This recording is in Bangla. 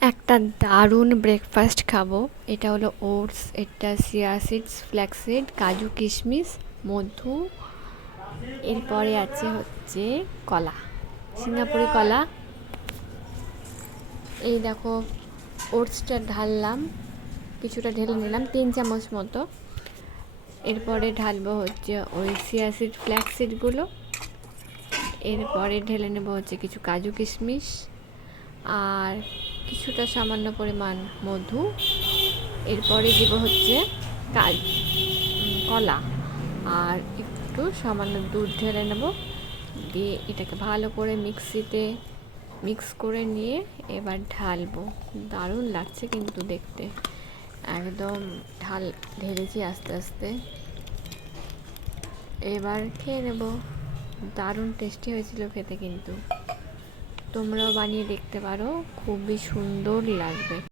একটা দারুণ ব্রেকফাস্ট খাবো। এটা হলো ওটস, এটা চিয়া সিডস, ফ্ল্যাক্স সিড, কাজু, কিশমিশ, মধু। এরপরে আছে হচ্ছে কলা, সিঙ্গাপুরি কলা। এই দেখো, ওটসটা ঢাললাম, কিছুটা ঢেলে নিলাম 3 চামচ মতো। এরপরে ঢালবো হচ্ছে ওই চিয়া সিড, ফ্ল্যাক্স সিডগুলো। এরপরে ঢেলে নেবো হচ্ছে কিছু কাজু, কিশমিশ, আর কিছুটা সামান্য পরিমাণ মধু। এরপরে দিব হচ্ছে কলা, আর একটু সামান্য দুধ ঢেলে নেব। দিয়ে এটাকে ভালো করে মিক্সিতে মিক্স করে নিয়ে এবার ঢালবো। দারুণ লাগছে কিন্তু দেখতে, একদম ঢেলেছি আস্তে আস্তে। এবার খেয়ে নেব। দারুণ টেস্টি হয়েছিল খেতে, কিন্তু তোমরাও বানিয়ে দেখতে পারো, খুবই সুন্দর লাগবে।